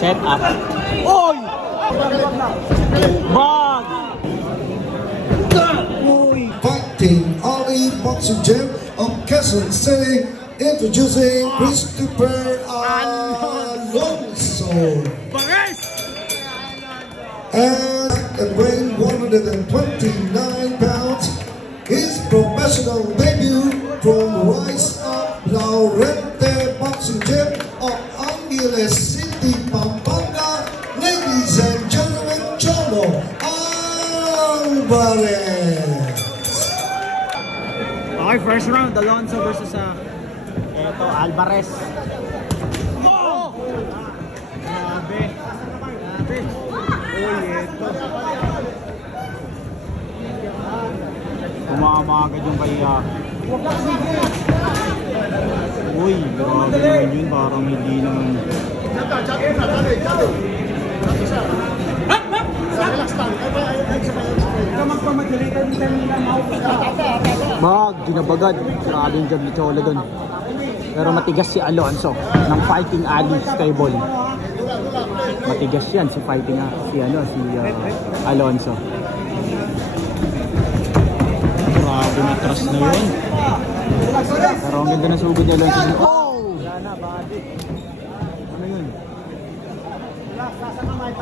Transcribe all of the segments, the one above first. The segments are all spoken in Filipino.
Set up. Oy! Bag! Uy! Fighting Ali Boxing Gym of Quezon City, introducing Christopher Alonso. And weighing 129 pounds, his professional debut from Rise Up Laurente Boxing Gym of Angeles City, Pampanga. Ladies and gentlemen, Cholo Alvarez. Okay, first round, Alonso versus Alvarez. Oh! Grabe. Uy, ito. Tumama agad yung kay uy, grabe naman yun. Parang hindi naman. Bag, ginabagad. Grabe yung job ni Cholo dun. Pero matigas si Alonso ng Fighting Ali stable. Matigas yan si Fighting Alonso. Grabe na trust na yun. Pero ang ganda na sugod ni Alonso. Oh! Yan na, body. Ano yun? Sa kamay.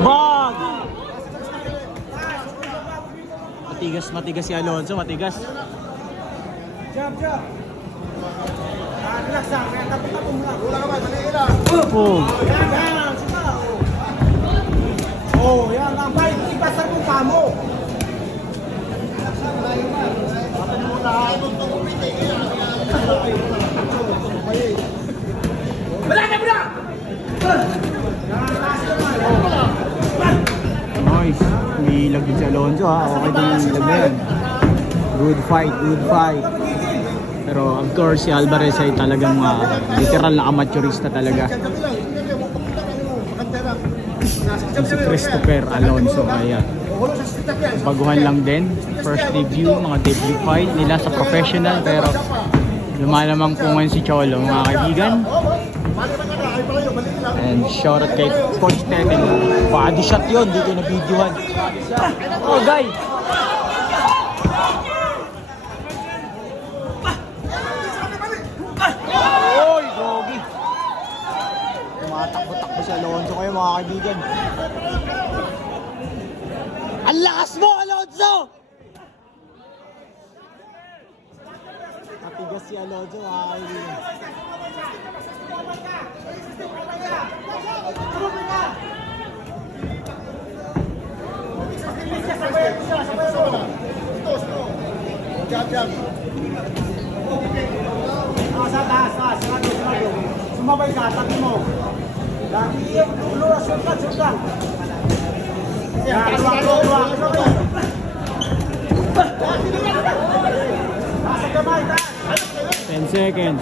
Bag! Matigas si Alonso, matigas. Jab. Relax lang, kaya tapos muna. Wala ka ba, manila. Oh, yan ang fight. Ipasar mo pa mo. Nice. Umilag din si Alonso ha. Okay din yung ilag na yan. Good fight. Pero of course si Alvarez ay talagang literal na amateurista talaga. Si Christopher Alonso ay baguhan lang din. First debut, mga debut fight nila sa professional. Pero lumalamang po ngayon si Cholo mga kaibigan. And shout out kay Coach Tete. Body shot yun, di ko na-videohan. Oh guys! Oy, gogi! Tumatakbo-takbo si Alonso kayo mga kaibigan. Ang lakas mo, Alonso! Matigas si Alonso mga kaibigan. Sa taas, sumabay ka, tabi mo. Lagi yung ulo, sultan. Tuwak. Nasa kamay, taas. 10 seconds.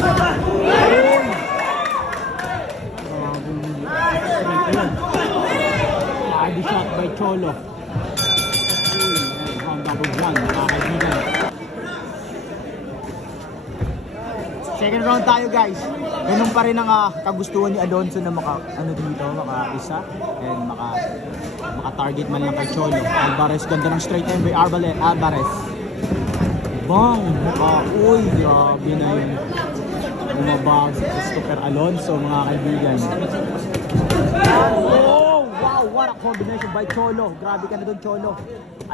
Body shot by Cholo. Round number 1, mga kaibigan. Second round tayo guys. Ganun pa rin ang kagustuhan ni Alonso na maka-isa and maka-target man lang kay Cholo. Alvarez, ganda ng straight hand by Alvarez. Bang! Uy, grabe na yung bumabag si Christopher Alonso mga kaibigan. Oh! Wow! What a combination by Cholo. Grabe ka na doon, Cholo.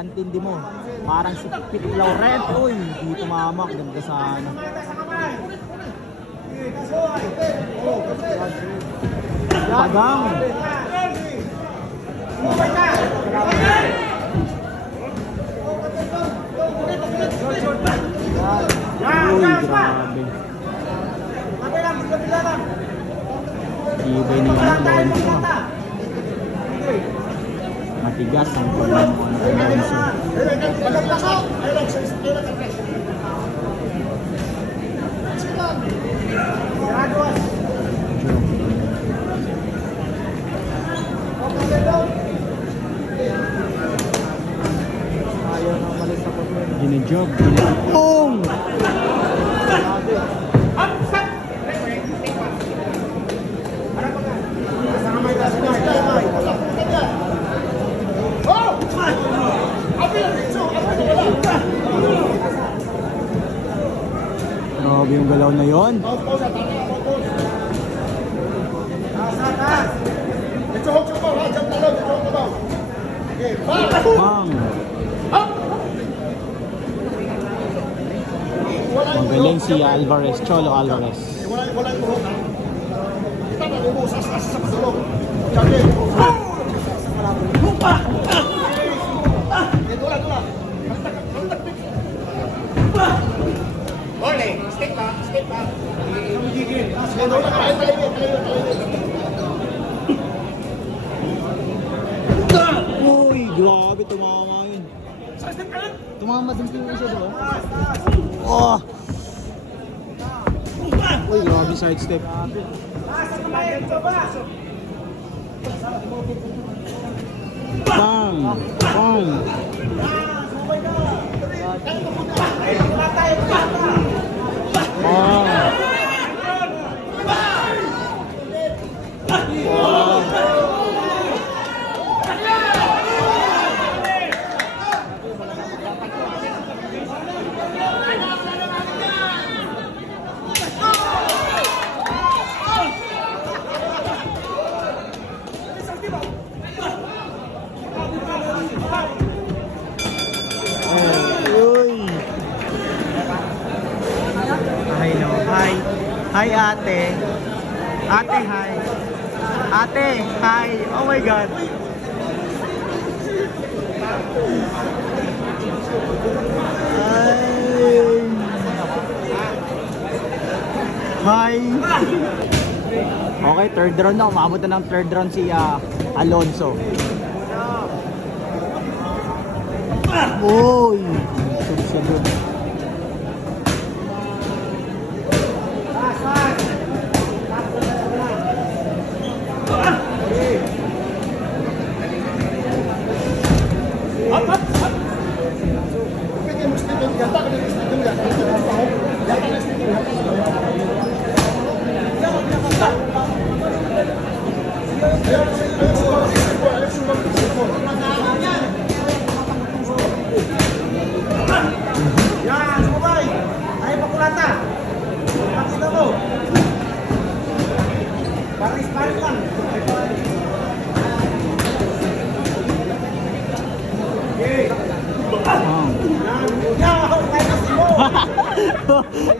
Antindi mo. Parang si Pit Laurent. Uy, hindi tumamak. Ganda sana. Tagang. Uy, grabe. Ibay ni Alonso. Matigas ang pagmamukha ng Alonso. Ginajog. Boom! galaw na yon. Bang! Ang galing si Alvarez, Cholo Alvarez. Uy, grabe, tumama yun. Tumama din siya diba? Oh! Uy, grabe sidestep. Bang! Bang! Bang! Hi ate. Ate, hi. Ate, hi. Oh my God. Hi. Okay, third round na. Umabot na ng third round si Alonso. Uy. Siya doon.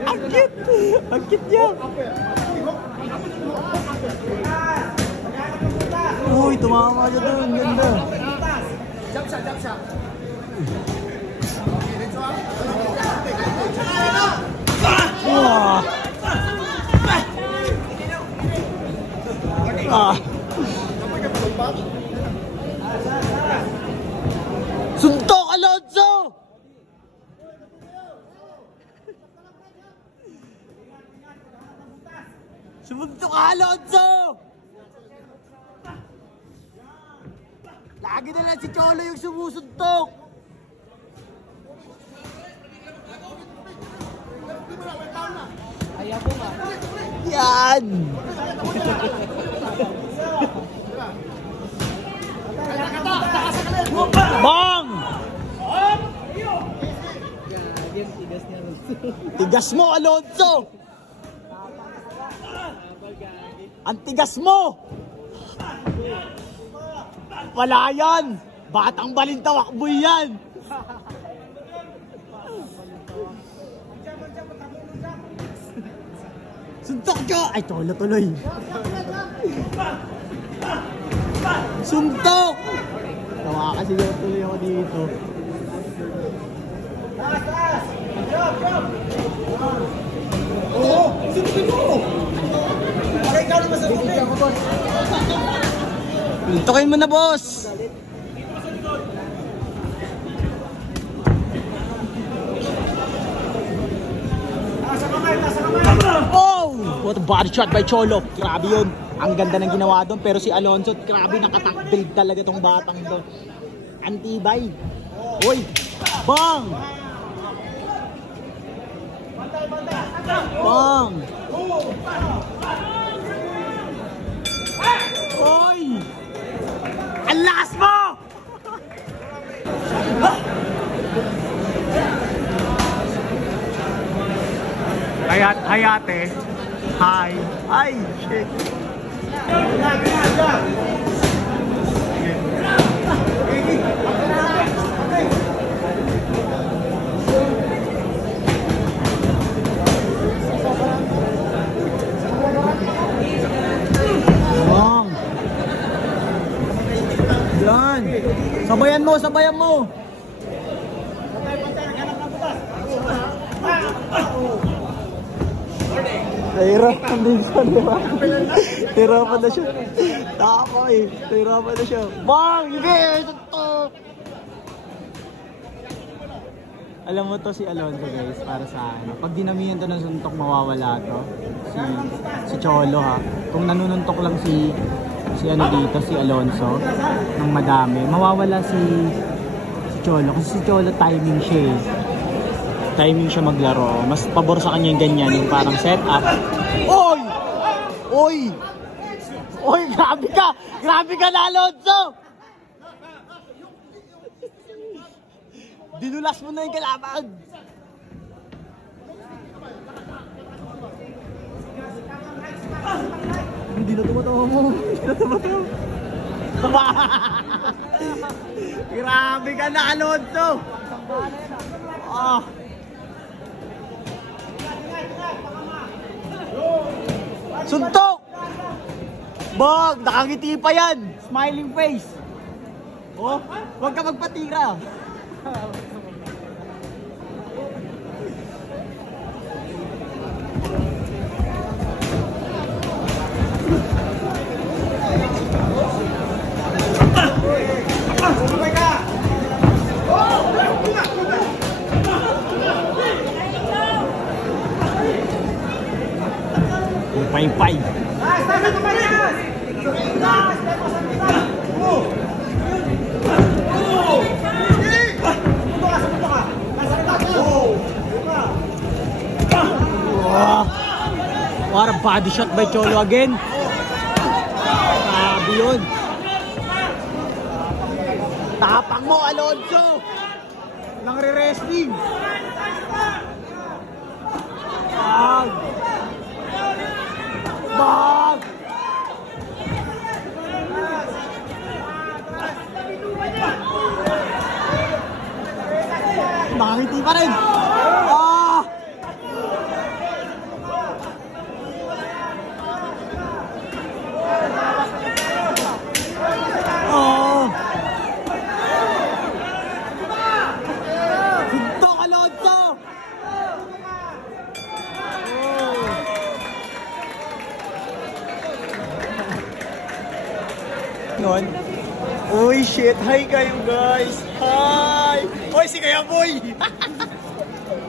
Ang cute! Ang cute niya! Uy, tumama siya doon. Ganda. Jump shot, jump shot. Suntok, Alonso! Sumuntok ka, Alonso! Lagi na lang si Cholo yung sumusuntok! Ayaw ko ba? Yan! Bang! Tigas mo, Alonso! Ang tigas mo! Wala yan! Batang balintawakboy yan! Suntok ka! Ay, Cholo tuloy! Suntok! Tawa kasi yung tuloy ako dito. Oo! Suntukin mo! Para ikaw naman sa tubig! Suntukin mo na, boss! Oh! What a body shot by Cholo! Grabe yun! Ang ganda ng ginawa doon, pero si Alonso, grabe nakatank build talaga tong batang doon. Antibay! Uy! Bang! Bang! Uy! Ang lakas mo! Hi ate. Hi. Ay, shit. Bang. Yan. Sabayan mo, sabayan mo. Nahirapan din siya, di ba? Nahirapan na siya. Tako eh. Nahirapan na siya. Bang! Hindi! Ito! Alam mo to si Alonso guys, para sa ano. Pag dinamihan to ng suntok, mawawala to. Si Cholo ha. Kung nanununtok lang si ano dito, si Alonso, ng madami, mawawala si Cholo. Kasi si Cholo timing siya eh. Timing siya maglaro. Mas pabor sa kanya yung ganyan, yung parang setup. Oy! Oy! Oy, grabe ka! Grabe ka na, Alonso! Dinulas mo na yung kalaban! Hindi na tumatawa mo. Hindi na tumatawa. Grabe ka na, Alonso! Oh. Suntok! Bag! Nakangiti pa yan! Smiling face! Oh, huwag ka magpatira! Pay-pay! What a body shot by Cholo again. Grabe yun. Tapang mo, Alonso. Nang re-wrestling. Bag. Bag. Nakangiti pa rin. Uy, shit. Hi kayo guys. Hi. Uy, si Kaya Boy.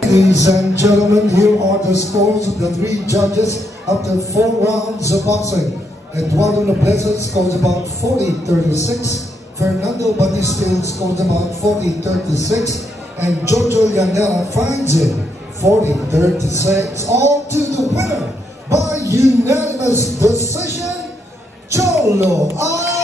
Ladies and gentlemen, here are the scores of the three judges after 4 rounds of boxing. Eduardo Nobleza scores about 40-36. Fernando Batistil scores about 40-36. And Jojo Yanela finds it 40-36. All to the winner by unanimous decision, Cholo Alvarez.